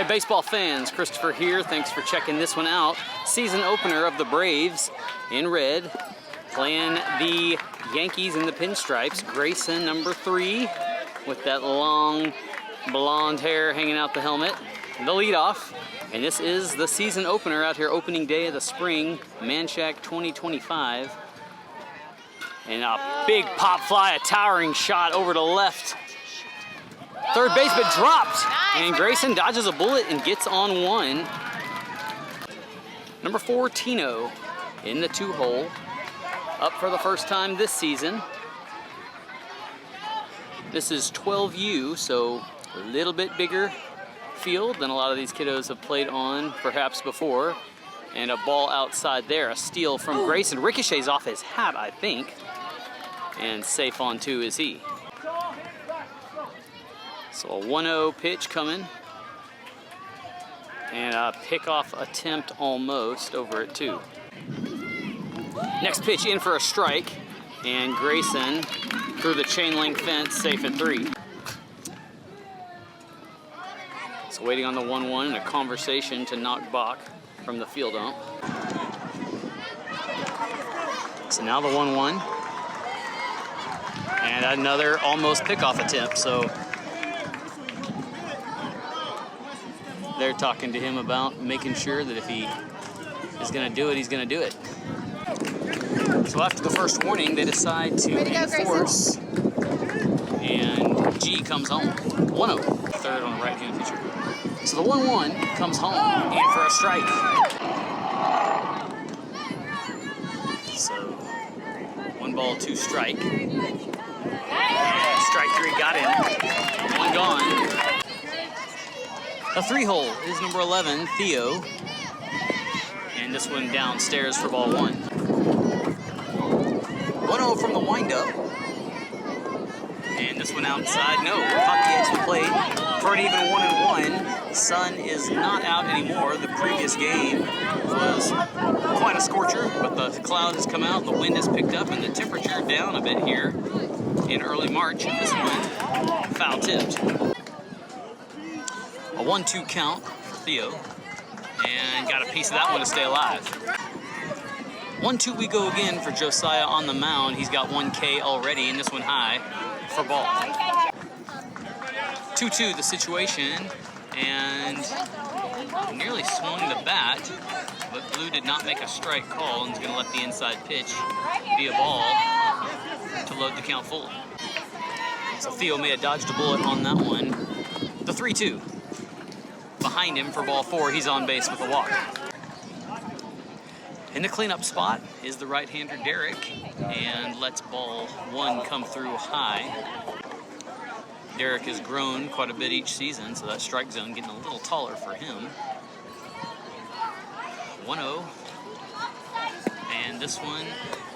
Hey baseball fans, Christopher here. Thanks for checking this one out. Season opener of the Braves in red, playing the Yankees in the pinstripes. Grayson, number 3, with that long blonde hair hanging out the helmet. The leadoff. And this is the season opener out here, opening day of the spring, Manchac 2025. And a big pop fly, a towering shot over to left. Third baseman dropped, and Grayson dodges a bullet and gets on one. Number 4, Tino, in the 2-hole, up for the first time this season. This is 12U, so a little bit bigger field than a lot of these kiddos have played on perhaps before. And a ball outside there, a steal from Grayson. Ricochets off his hat, I think. And safe on 2 is he. So a 1-0 pitch coming. And a pickoff attempt almost over at 2. Next pitch in for a strike. And Grayson through the chain link fence, safe at 3. So waiting on the 1-1 and a conversation to knock Bach from the field ump. So now the 1-1. And another almost pickoff attempt. So they're talking to him about making sure that if he is going to do it, he's going to do it. So after the first warning, they decide to enforce. And G comes home. 1-0. Third on the right-hand pitcher. So the 1-1 comes home in for a strike. So 1 ball, 2 strike. Strike 3 got him. 1 gone. A 3-hole is number 11, Theo. And this one downstairs for ball 1. 1-0 from the windup. And this one outside, no. Caught the edge of the plate for an even 1-1. Sun is not out anymore. The previous game was quite a scorcher, but the cloud has come out, the wind has picked up, and the temperature down a bit here in early March. And this one foul tipped. A 1-2 count for Theo, and got a piece of that one to stay alive. 1-2 we go again for Josiah on the mound. He's got 1 K already, and this one high for ball. 2-2 the situation, and nearly swung the bat, but Blue did not make a strike call and is going to let the inside pitch be a ball to load the count full. So Theo may have dodged a bullet on that one. The 3-2. Behind him for ball 4, he's on base with a walk. In the cleanup spot is the right-hander Derek, and lets ball 1 come through high. Derek has grown quite a bit each season, so that strike zone getting a little taller for him. 1-0. And this one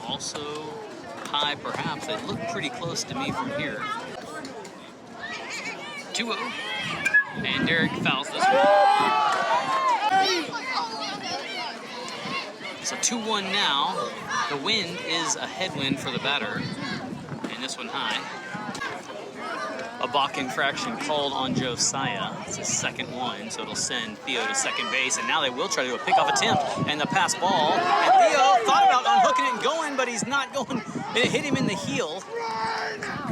also high perhaps. They look pretty close to me from here. 2-0. And Derek fouls this one. So 2-1 now. The wind is a headwind for the batter. And this one high. A balk infraction called on Josiah. It's his second one, so it'll send Theo to second base. And now they will try to do a pickoff attempt. And the pass ball. And Theo thought about unhooking it and going, but he's not going. It hit him in the heel.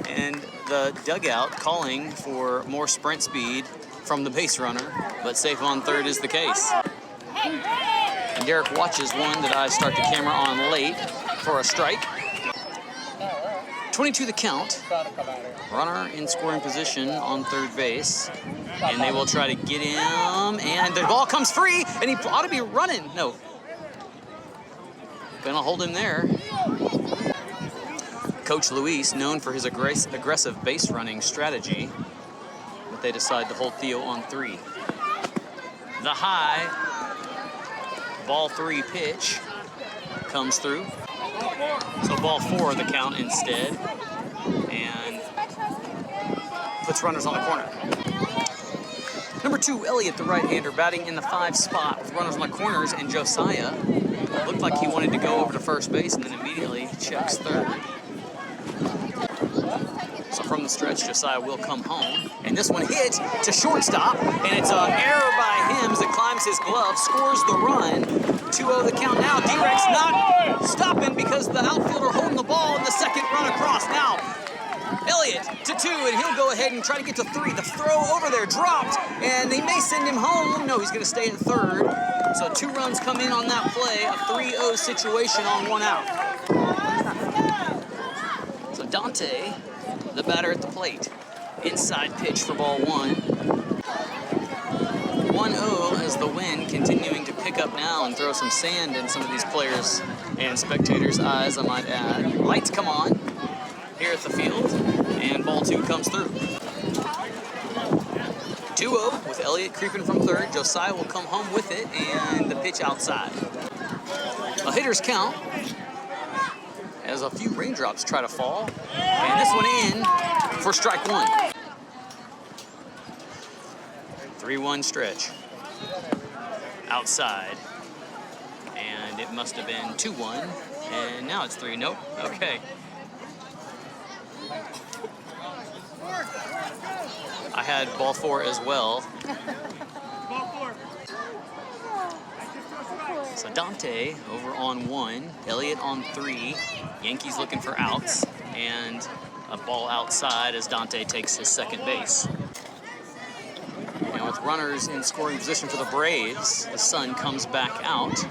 And the dugout calling for more sprint speed from the base runner, but safe on third is the case. And Derek watches one that I start the camera on late for a strike. 22 the count. Runner in scoring position on third base. And they will try to get him, and the ball comes free, and he ought to be running. No. Gonna hold him there. Coach Luis, known for his aggressive base running strategy, but they decide to hold Theo on 3. The high ball 3 pitch comes through. So ball 4 the count instead, and puts runners on the corner. Number 2, Elliott, the right-hander, batting in the 5 spot with runners on the corners, and Josiah looked like he wanted to go over to first base and then immediately checks third. So from the stretch, Josiah will come home. And this one hits to shortstop, and it's an error by him as it climbs his glove, scores the run. 2-0 the count now. D-Rex not stopping because the outfielder holding the ball in the second run across. Now, Elliott to 2, and he'll go ahead and try to get to 3. The throw over there dropped, and they may send him home. No, he's going to stay at third. So 2 runs come in on that play. A 3-0 situation on 1 out. So Dante, the batter at the plate. Inside pitch for ball 1. 1-0 as the wind continuing to pick up now and throw some sand in some of these players' and spectators' eyes, I might add. Lights come on here at the field, and ball 2 comes through. 2-0 with Elliott creeping from third. Josiah will come home with it, and the pitch outside. A hitter's count as a few raindrops try to fall, and this one in for strike 1. 3-1 stretch. Outside. And it must have been 2-1, and now it's 3. Nope. Okay. I had ball 4 as well. So Dante over on 1, Elliott on 3, Yankees looking for outs, and a ball outside as Dante takes his second base. And with runners in scoring position for the Braves, the sun comes back out.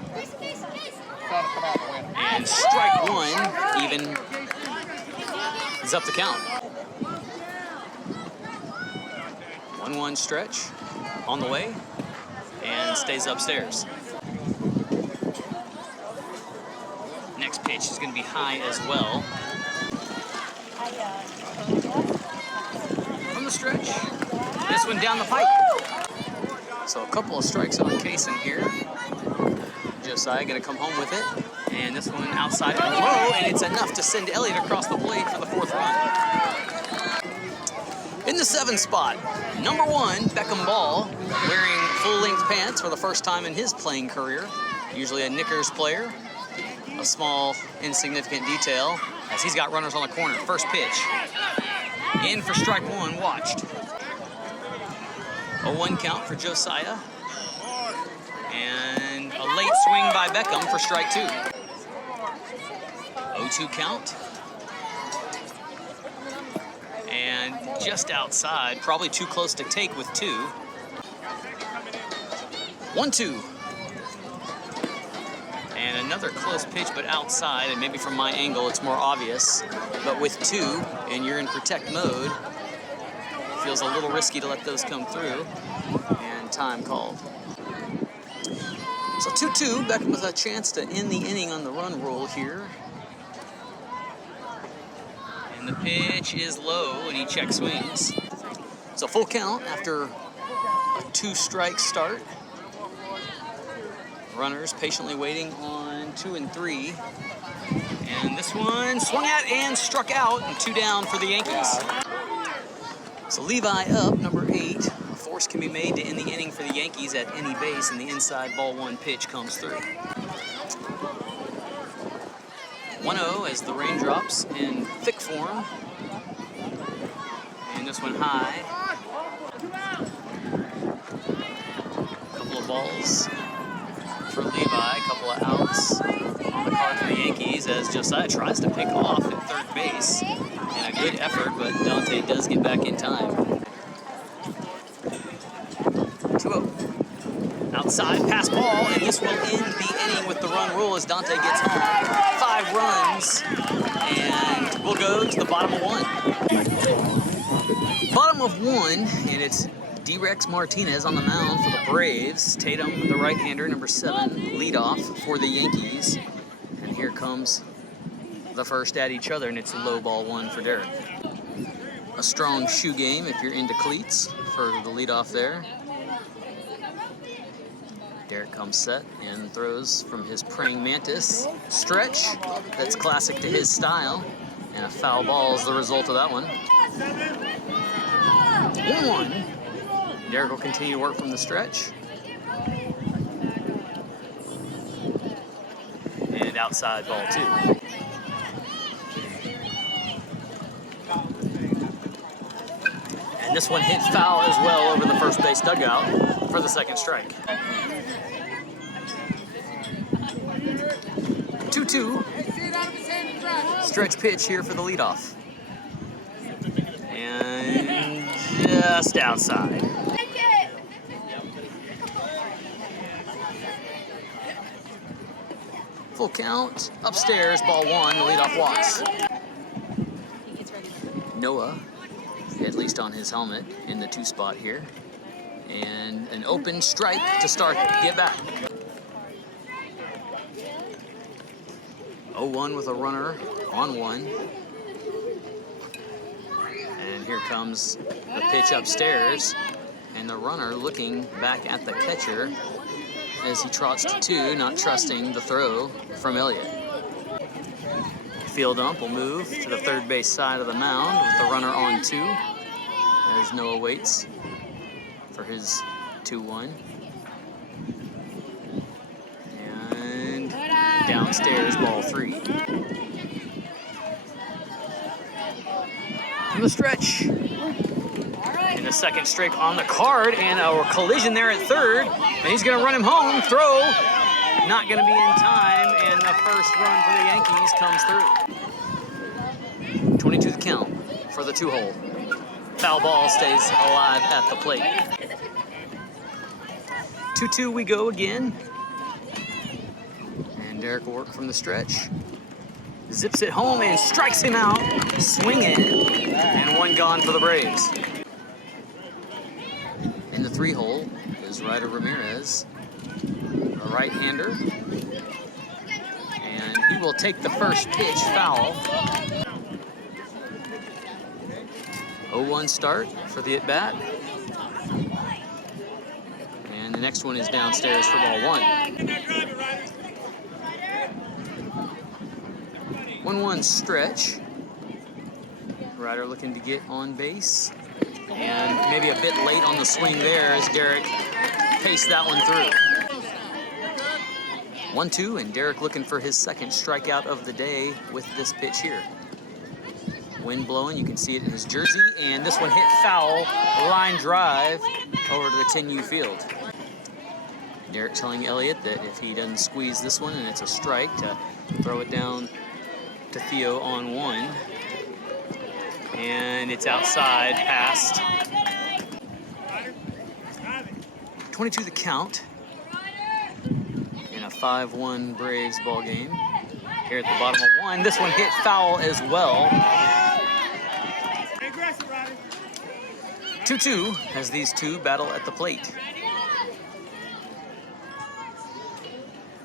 And strike 1 even is up the count. 1-1 stretch on the way and stays upstairs. Next pitch is going to be high as well. From the stretch, this one down the pipe. So a couple of strikes on Kaysen here. Josiah going to come home with it. And this one outside and low, and it's enough to send Elliott across the plate for the 4th run. In the 7th spot, number 1, Beckham Ball, wearing full-length pants for the first time in his playing career. Usually a Knickers player. A small, insignificant detail, as he's got runners on the corner. First pitch. In for strike 1, watched. A 1 count for Josiah. And a late swing by Beckham for strike 2. 0-2 count. And just outside, probably too close to take with 2. 1-2. And another close pitch, but outside, and maybe from my angle it's more obvious. But with 2, and you're in protect mode, feels a little risky to let those come through. And time called. So 2-2, Beckham with a chance to end the inning on the run rule here. And the pitch is low, and he check swings. So full count after a 2-strike start. Runners patiently waiting on 2 and 3. And this one swung at and struck out, and 2 down for the Yankees. So Levi up, number 8. A force can be made to end the inning for the Yankees at any base, and the inside ball 1 pitch comes through. 1-0 as the raindrops in thick form. And this one high. A couple of balls for Levi, a couple of outs on the card for the Yankees as Josiah tries to pick off at third base. And a good effort, but Dante does get back in time. 2-0. Outside, pass ball, and this will end the inning with the run rule as Dante gets home. 5 runs, and we'll go to the bottom of 1. Bottom of 1, and it's D-Rex Martinez on the mound for the Braves. Tatum, the right-hander, number 7, leadoff for the Yankees. And here comes the first at each other, and it's a low ball 1 for Derek. A strong shoe game if you're into cleats for the leadoff there. Derek comes set and throws from his praying mantis stretch. That's classic to his style. And a foul ball is the result of that one. 1-1. Derek will continue to work from the stretch. And outside ball 2. And And this one hit foul as well over the first base dugout for the second strike. 2-2. Stretch pitch here for the leadoff. And just outside. Full count, upstairs, ball one, the leadoff walks. Noah, at least on his helmet, in the 2 spot here. And an open strike to start the at bat. 0-1 with a runner on 1. And here comes the pitch upstairs. And the runner looking back at the catcher as he trots to 2, not trusting the throw from Elliott. Field ump will move to the third base side of the mound with the runner on 2 as Noah waits for his 2-1. And downstairs, ball 3. From the stretch. And the second strike on the card, and a collision there at third. And he's going to run him home. Throw not going to be in time, and the first run for the Yankees comes through. 22 the count for the 2-hole. Foul ball stays alive at the plate. 2-2 we go again. And Derek will work from the stretch. Zips it home and strikes him out. Swing in, and 1 gone for the Braves. In the 3-hole is Ryder Ramirez, a right-hander. And he will take the first pitch foul. 0-1 start for the at-bat. And the next one is downstairs for ball 1. 1-1 stretch. Ryder looking to get on base. And maybe a bit late on the swing there as Derek paced that one through. 1-2, and Derek looking for his second strikeout of the day with this pitch here. Wind blowing, you can see it in his jersey, and this one hit foul, line drive over to the 10U field. Derek telling Elliott that if he doesn't squeeze this one and it's a strike, to throw it down to Theo on 1. And it's outside, past. 22 the count in a 5-1 Braves ball game. Here at the bottom of 1, this one hit foul as well. 2-2 as these two battle at the plate.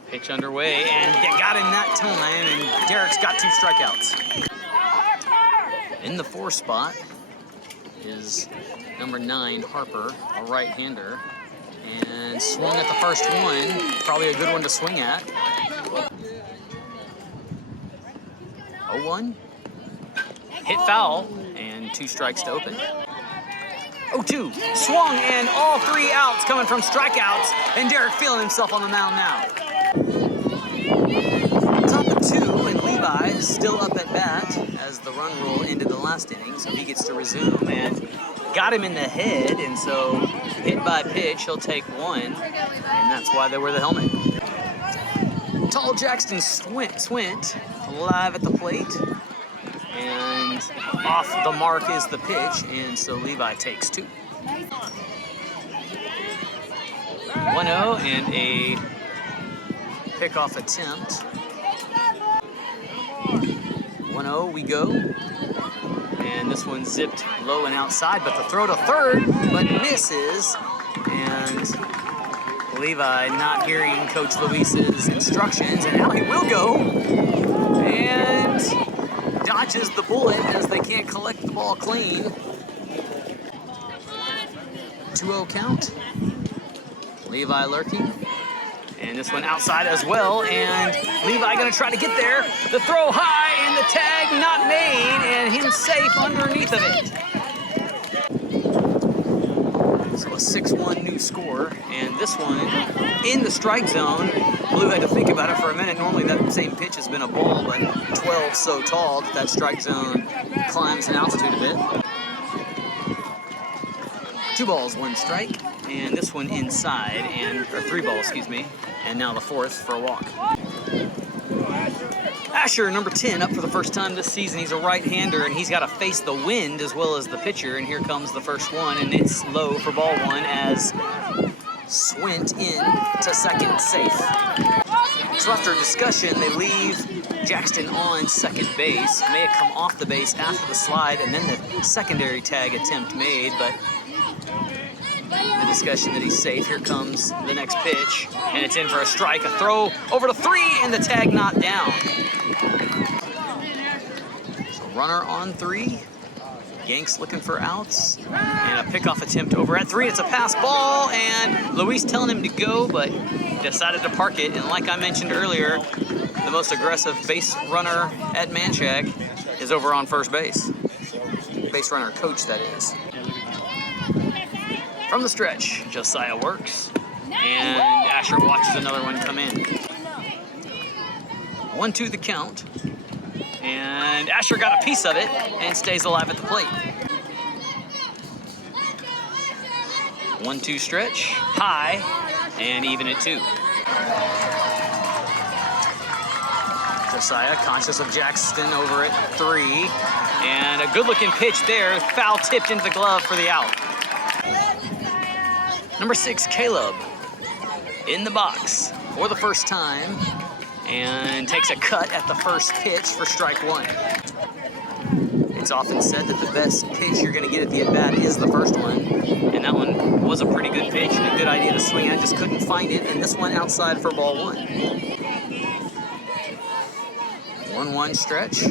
Pitch underway, and got him that time, and Derek's got 2 strikeouts. In the 4 spot is number 9, Harper, a right-hander, and swung at the first one. Probably a good one to swing at. 0-1, hit foul, and 2 strikes to open. 0-2, swung, and all 3 outs coming from strikeouts, and Derek feeling himself on the mound now. Top of 2, and Levi is still up at bat as the run rule ended the last inning, so he gets to resume, and got him in the head, and so hit by pitch, he'll take 1, and that's why they wear the helmet. Tall Jackson Swint live at the plate, and off the mark is the pitch, and so Levi takes 2. 1-0 and a pickoff attempt. 1-0 we go. And this one zipped low and outside, but the throw to third, but misses. And Levi not hearing Coach Luis's instructions, and now he will go. And dodges the bullet as they can't collect the ball clean. 2-0 count. Levi lurking. And this one outside as well, and Levi gonna try to get there. The throw high, and the tag not made, and him safe underneath of it. So a 6-1 new score, and this one in the strike zone. Blue had to think about it for a minute. Normally that same pitch has been a ball, but 12 so tall that strike zone climbs in altitude a bit. 2 balls, 1 strike, and this one inside, or 3 balls, excuse me, and now the 4th for a walk. Asher, number 10, up for the first time this season. He's a right-hander, and he's got to face the wind as well as the pitcher, and here comes the first one, and it's low for ball 1 as Swint in to second, safe. So after a discussion, they leave Jackson on second base. May have come off the base after the slide, and then the secondary tag attempt made, but the discussion that he's safe. Here comes the next pitch, and it's in for a strike. A throw over to 3, and the tag not down. So runner on 3. Yanks looking for outs, and a pickoff attempt over at 3. It's a pass ball, and Luis telling him to go, but decided to park it. And like I mentioned earlier, the most aggressive base runner at Manchac is over on first base. Base runner coach, that is. From the stretch, Josiah works, and Asher watches another one come in. 1-2 the count, and Asher got a piece of it and stays alive at the plate. 1-2 stretch, high, and even at 2. Josiah conscious of Jackson over at 3, and a good-looking pitch there, foul tipped into the glove for the out. Number 6, Caleb, in the box for the first time, and takes a cut at the first pitch for strike 1. It's often said that the best pitch you're going to get at the at-bat is the first one, and that one was a pretty good pitch and a good idea to swing at, just couldn't find it, and this one outside for ball 1. 1-1 stretch,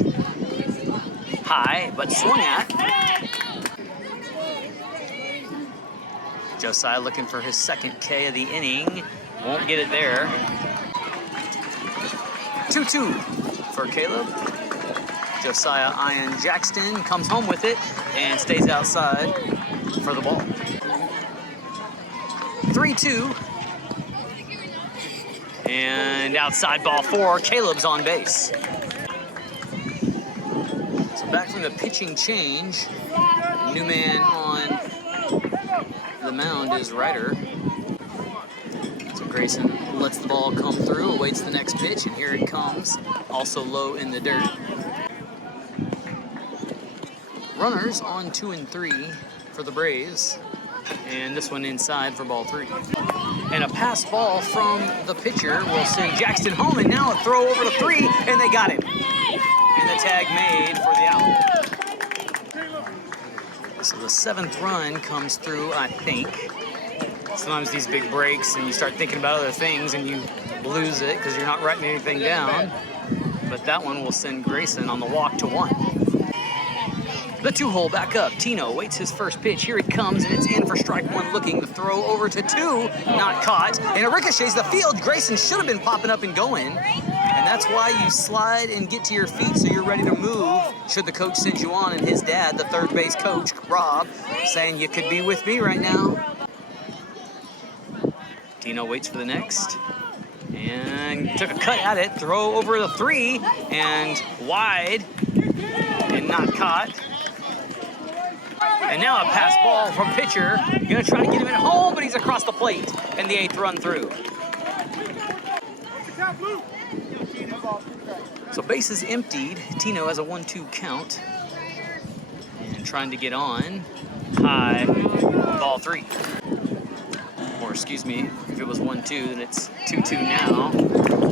high, but swung at. Josiah looking for his second K of the inning. Won't get it there. 2-2 for Caleb. Josiah eyeing Jackson, comes home with it, and stays outside for the ball. 3-2. And outside ball 4, Caleb's on base. So back from the pitching change, new man on the mound is Ryder. So Grayson lets the ball come through, awaits the next pitch, and here it comes, also low in the dirt. Runners on 2 and 3 for the Braves, and this one inside for ball 3. And a pass ball from the pitcher will send Jackson home, and now a throw over to 3, and they got him. And the tag made for the out. So the 7th run comes through, I think. Sometimes these big breaks and you start thinking about other things and you lose it because you're not writing anything down. But that one will send Grayson on the walk to 1. The 2-hole back up. Tino waits his first pitch. Here it comes, and it's in for strike 1 looking. The throw over to 2, not caught. And it ricochets the field. Grayson should have been popping up and going. And that's why you slide and get to your feet so you're ready to move should the coach send you on. And his dad, the third base coach, Rob, saying you could be with me right now. Tino waits for the next and took a cut at it. Throw over the 3 and wide and not caught. And now a pass ball from pitcher. Gonna try to get him at home, but he's across the plate. And the 8th run through. So bases emptied. Tino has a 1-2 count. And trying to get on. High, ball 3. Or excuse me, if it was 1-2, then it's 2-2 now.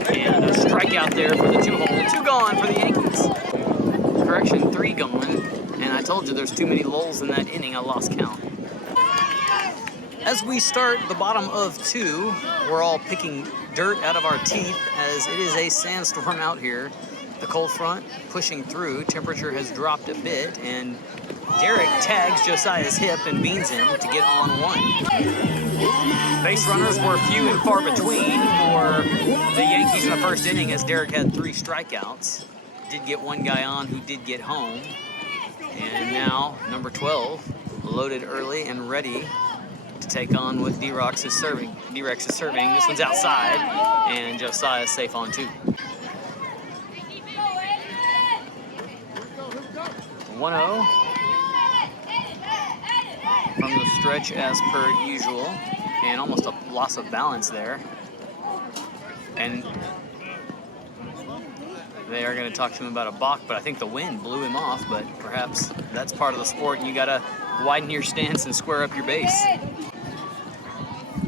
And a strikeout there for the 2-hole. 2 gone for the Yankees. Correction, 3 gone. And I told you there's too many lulls in that inning, I lost count. As we start the bottom of 2, we're all picking dirt out of our teeth as it is a sandstorm out here. The cold front pushing through, temperature has dropped a bit, and Derek tags Josiah's hip and beans him to get on 1. Base runners were few and far between for the Yankees in the first inning as Derek had 3 strikeouts. Did get 1 guy on who did get home. And now, number 12, loaded early and ready to take on what D-Rex is serving. D-Rex is serving. This one's outside, and Josiah is safe on 2. 1-0. from the stretch as per usual, and almost a loss of balance there. And they are going to talk to him about a balk, but I think the wind blew him off, but perhaps that's part of the sport, and you got to widen your stance and square up your base.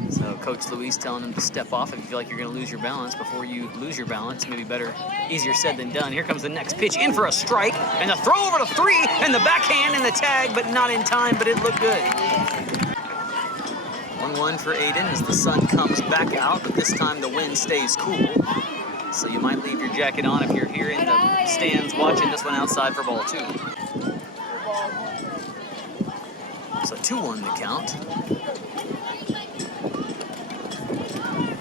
So Coach Luis telling him to step off if you feel like you're going to lose your balance before you lose your balance. Maybe better, easier said than done. Here comes the next pitch, in for a strike, and the throw over to 3, and the backhand and the tag, but not in time, but it looked good. 1-1 for Aiden as the sun comes back out, but this time the wind stays cool. So you might leave your jacket on if you're here in the stands watching this one outside for ball 2. So 2-1 the count.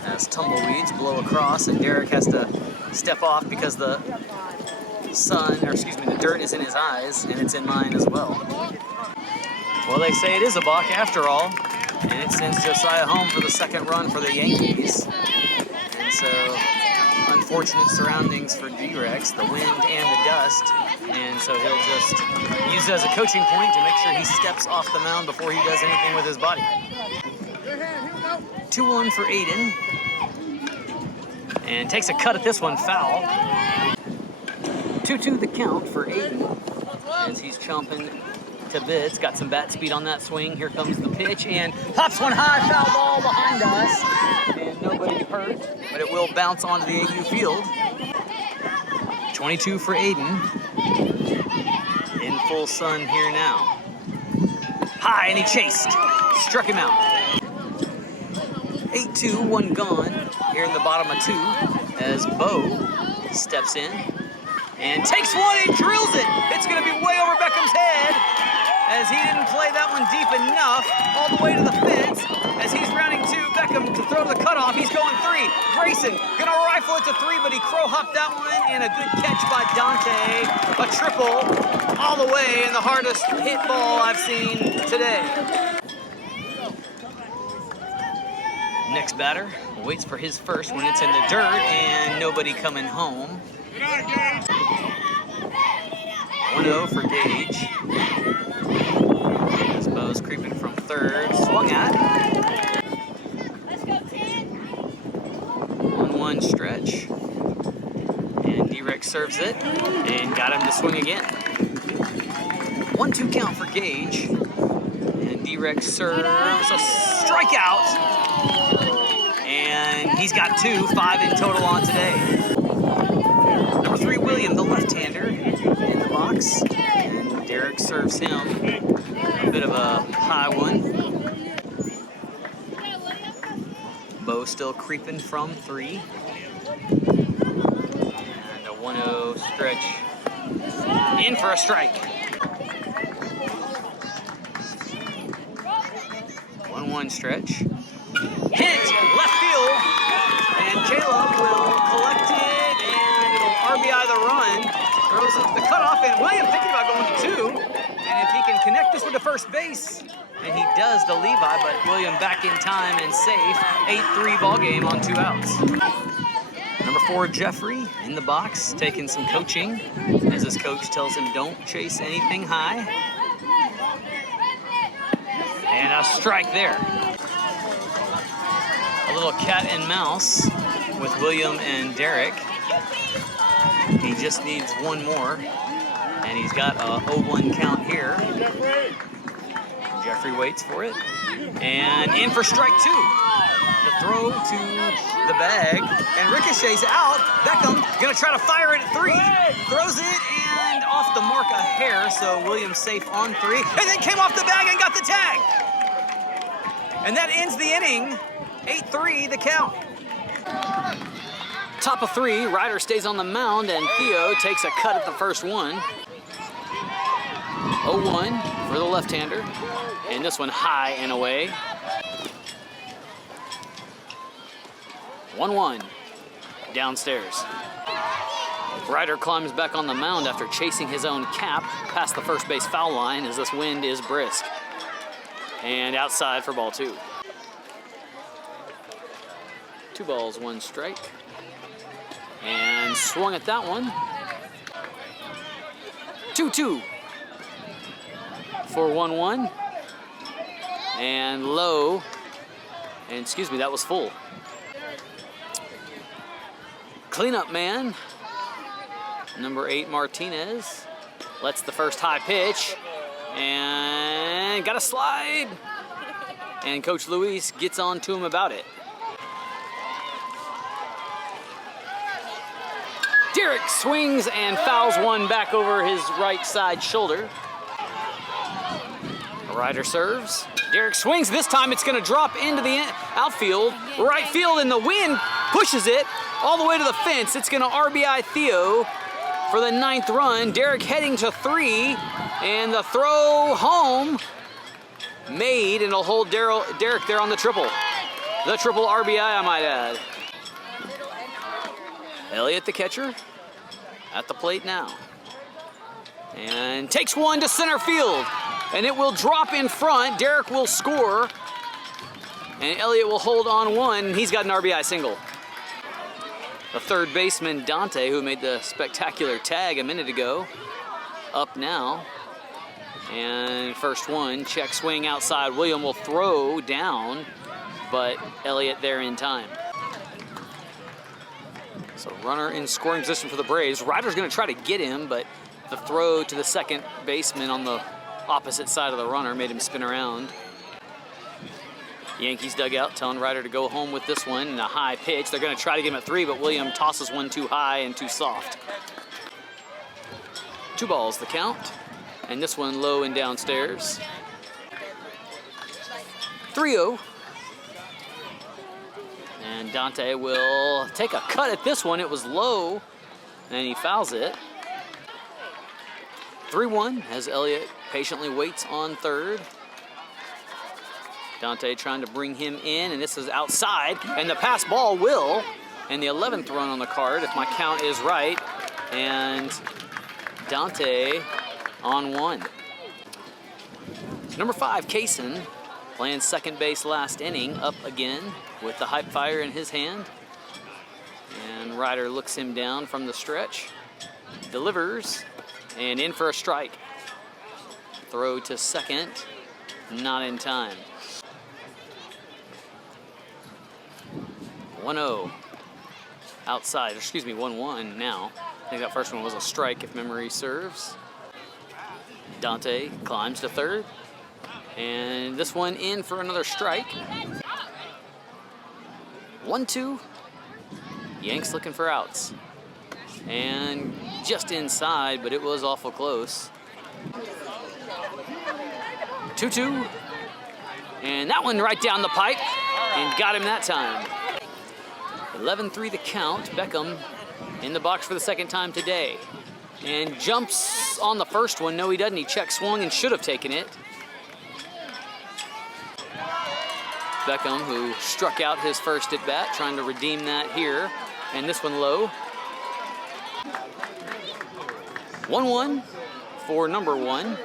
As tumbleweeds blow across and Derek has to step off because the the dirt is in his eyes, and it's in mine as well. Well, they say it is a balk after all, and it sends Josiah home for the second run for the Yankees. And so, unfortunate surroundings for D-Rex, the wind and the dust, and so he'll just use it as a coaching point to make sure he steps off the mound before he does anything with his body. 2-1 for Aiden, and takes a cut at this one, foul. 2-2 the count for Aiden as he's chomping to bits. Got some bat speed on that swing. Here comes the pitch, and pops one high, foul ball behind us, and nobody hurt, but it will bounce onto the AU field. 22 for Aiden. In full sun here now. High, and he chased. Struck him out. 8-2, 1 gone here in the bottom of 2 as Bo steps in and takes one and drills it. It's going to be way over Beckham's head as he didn't play that one deep enough all the way to the fence as he's rounding to Beckham to throw to the cutoff. He's going 3. Grayson going to rifle it to 3, but he crow-hopped that one, and a good catch by Dante. A triple all the way, and the hardest hit ball I've seen today. Next batter waits for his first when it's in the dirt, and nobody coming home. 1-0 for Gage. As Bo's creeping from third, swung at. 1-1 stretch. And D-Rex serves it, and got him to swing again. 1-2 count for Gage. And D-Rex serves a strikeout. And he's got 2, 5 in total on today. Number 3, William, the left-hander, in the box. And Derek serves him a bit of a high one. Bo still creeping from 3. And a 1-0 stretch. In for a strike. 1-1 stretch. Hit left field, and Caleb will collect it, and it'll RBI the run. Throws it the cutoff, and William thinking about going to 2. And if he can connect this with the first base, and he does to Levi, but William back in time and safe. 8-3 ball game on 2 outs. Number 4, Jeffrey, in the box, taking some coaching, as his coach tells him don't chase anything high. And a strike there. A little cat and mouse with William and Derek. He just needs 1 more, and he's got a 0-1 count here. Jeffrey waits for it, and in for strike 2. The throw to the bag, and ricochets out. Beckham gonna try to fire it at 3. Throws it, and off the mark a hair, so Williams safe on 3, and then came off the bag and got the tag. And that ends the inning. 8-3 the count. Top of 3, Ryder stays on the mound, and Theo takes a cut at the first one. 0-1 for the left-hander, and this one high and away. 1-1 downstairs. Ryder climbs back on the mound after chasing his own cap past the first base foul line as this wind is brisk. And outside for ball 2. 2 balls, 1 strike. And swung at that one. 2-2 for 1-1. And low. And excuse me, that was full. Cleanup man, number 8, Martinez, lets the first high pitch and got a slide. And Coach Luis gets on to him about it. Derek swings and fouls one back over his right side shoulder. Ryder serves. Derek swings. This time it's going to drop into the outfield. Right field, and the wind pushes it all the way to the fence. It's going to RBI Theo for the 9th run. Derek heading to 3, and the throw home made, and it'll hold Derek there on the triple. The triple RBI, I might add. Elliott, the catcher, at the plate now. And takes one to center field. And it will drop in front. Derek will score. And Elliott will hold on one. He's got an RBI single. The third baseman, Dante, who made the spectacular tag a minute ago, up now. And first one, check swing outside. William will throw down, but Elliott there in time. So runner in scoring position for the Braves. Ryder's going to try to get him, but the throw to the second baseman on the opposite side of the runner made him spin around. Yankees dugout telling Ryder to go home with this one and a high pitch. They're going to try to get him at 3, but William tosses one too high and too soft. 2 balls the count, and this one low and downstairs. 3-0. And Dante will take a cut at this one. It was low, and he fouls it. 3-1 as Elliott patiently waits on third. Dante trying to bring him in, and this is outside, and the pass ball will, and the 11th run on the card, if my count is right, and Dante on 1. Number 5, Kaysen, playing second base last inning, up again with the hype fire in his hand. And Ryder looks him down from the stretch, delivers, and in for a strike. Throw to second, not in time. 1-0. Outside, excuse me, 1-1 now. I think that first one was a strike if memory serves. Dante climbs to third. And this one in for another strike. 1-2. Yanks looking for outs. And just inside, but it was awful close. 2-2. And that one right down the pipe and got him that time. 11-3 the count. Beckham in the box for the second time today. And jumps on the first one. No, he doesn't. He check swung and should have taken it. Beckham, who struck out his first at bat, trying to redeem that here. And this one low. 1-1 for number 1.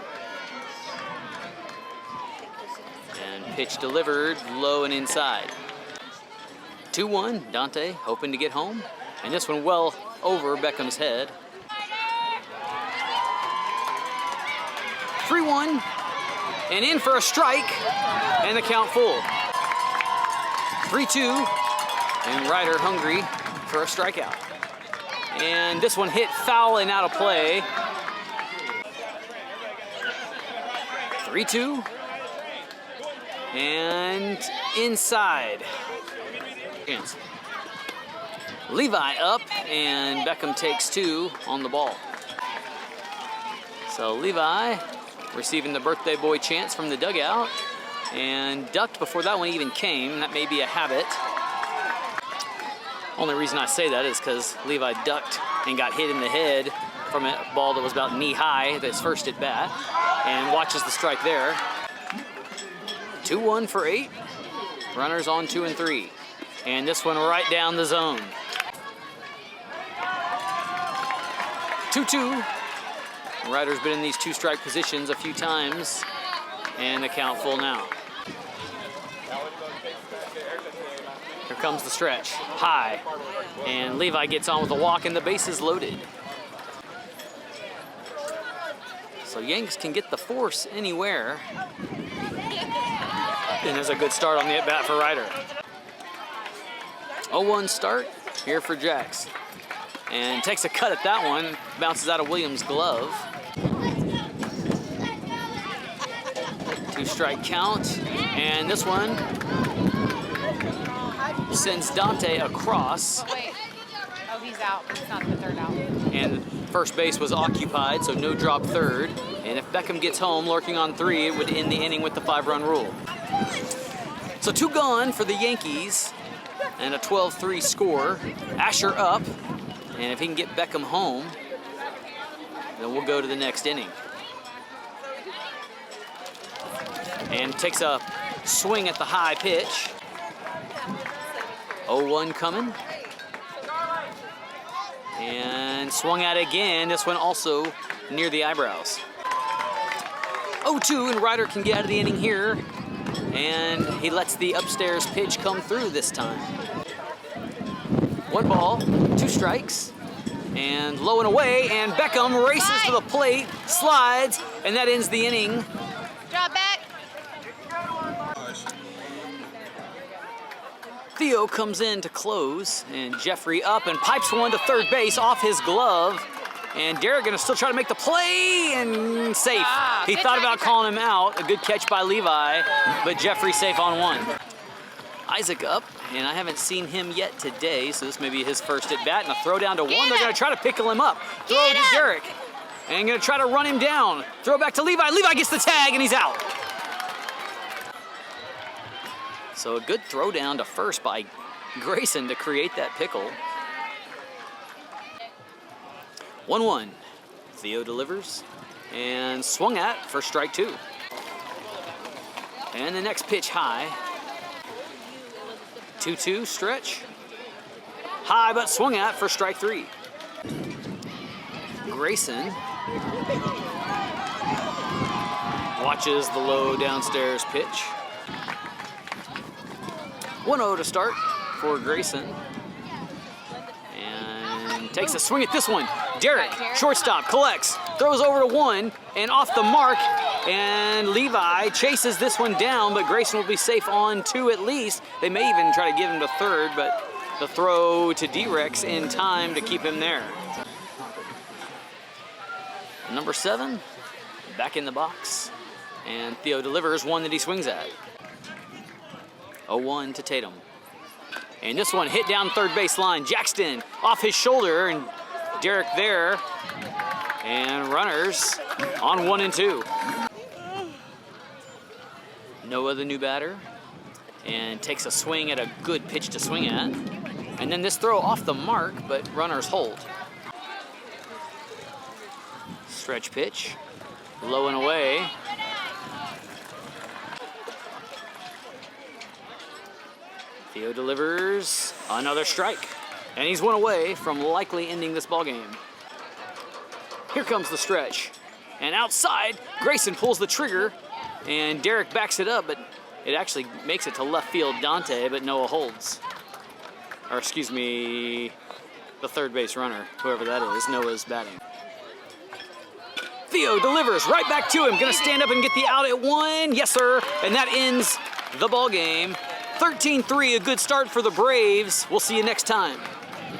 And pitch delivered low and inside. 2-1, Dante hoping to get home. And this one well over Beckham's head. 3-1, and in for a strike, and the count full. 3-2, and Ryder hungry for a strikeout. And this one hit foul and out of play. 3-2, and inside. Chance. Levi up, and Beckham takes 2 on the ball. So Levi receiving the birthday boy chants from the dugout, and ducked before that one even came. That may be a habit. Only reason I say that is because Levi ducked and got hit in the head from a ball that was about knee high, that's first at bat, and watches the strike there. 2-1 for 8. Runners on 2 and 3. And this one right down the zone. 2-2. Ryder's been in these 2-strike positions a few times, and the count full now. Here comes the stretch, high, and Levi gets on with a walk, and the base is loaded. So Yanks can get the force anywhere. And there's a good start on the at-bat for Ryder. 0-1 start here for Jax. And takes a cut at that one, bounces out of Williams' glove. 2-strike count, and this one sends Dante across. Wait. Oh, he's out. It's not the third out. And first base was occupied, so no drop third. And if Beckham gets home, lurking on 3, it would end the inning with the 5-run rule. So 2 gone for the Yankees, and a 12-3 score. Asher up, and if he can get Beckham home, then we'll go to the next inning. And takes a swing at the high pitch. 0-1 coming. And swung at again. This one also near the eyebrows. 0-2, and Ryder can get out of the inning here. And he lets the upstairs pitch come through this time. 1 ball, 2 strikes. And low and away, and Beckham races to the plate, slides, and that ends the inning. Drop back. Theo comes in to close, and Jeffrey up and pipes one to third base off his glove. And Derek gonna still try to make the play, and safe. He thought about calling him out. A good catch by Levi, but Jeffrey safe on 1. Isaac up, and I haven't seen him yet today, so this may be his first at bat. And a throw down to 1. They're gonna try to pickle him up. Throw to Derek, and gonna try to run him down. Throw back to Levi. Levi gets the tag, and he's out. So a good throw down to first by Grayson to create that pickle. 1-1. Theo delivers and swung at for strike 2. And the next pitch high. 2-2 stretch. High but swung at for strike 3. Grayson watches the low downstairs pitch. 1-0 to start for Grayson. And takes a swing at this one. Derek, shortstop, collects, throws over to 1, and off the mark. And Levi chases this one down, but Grayson will be safe on 2 at least. They may even try to give him to third, but the throw to D-Rex in time to keep him there. Number 7, back in the box. And Theo delivers one that he swings at. 0-1 to Tatum. And this one hit down third base line. Jackson off his shoulder, and Derek there. And runners on 1 and 2. Noah, the new batter, and takes a swing at a good pitch to swing at. And then this throw off the mark, but runners hold. Stretch pitch, low and away. Theo delivers another strike, and he's 1 away from likely ending this ballgame. Here comes the stretch, and outside, Grayson pulls the trigger, and Derek backs it up, but it actually makes it to left field Dante, but Noah holds. Or excuse me, the third base runner, whoever that is, Noah's batting. Theo delivers right back to him, gonna stand up and get the out at 1, yes sir, and that ends the ball game. 13-3, a good start for the Braves. We'll see you next time.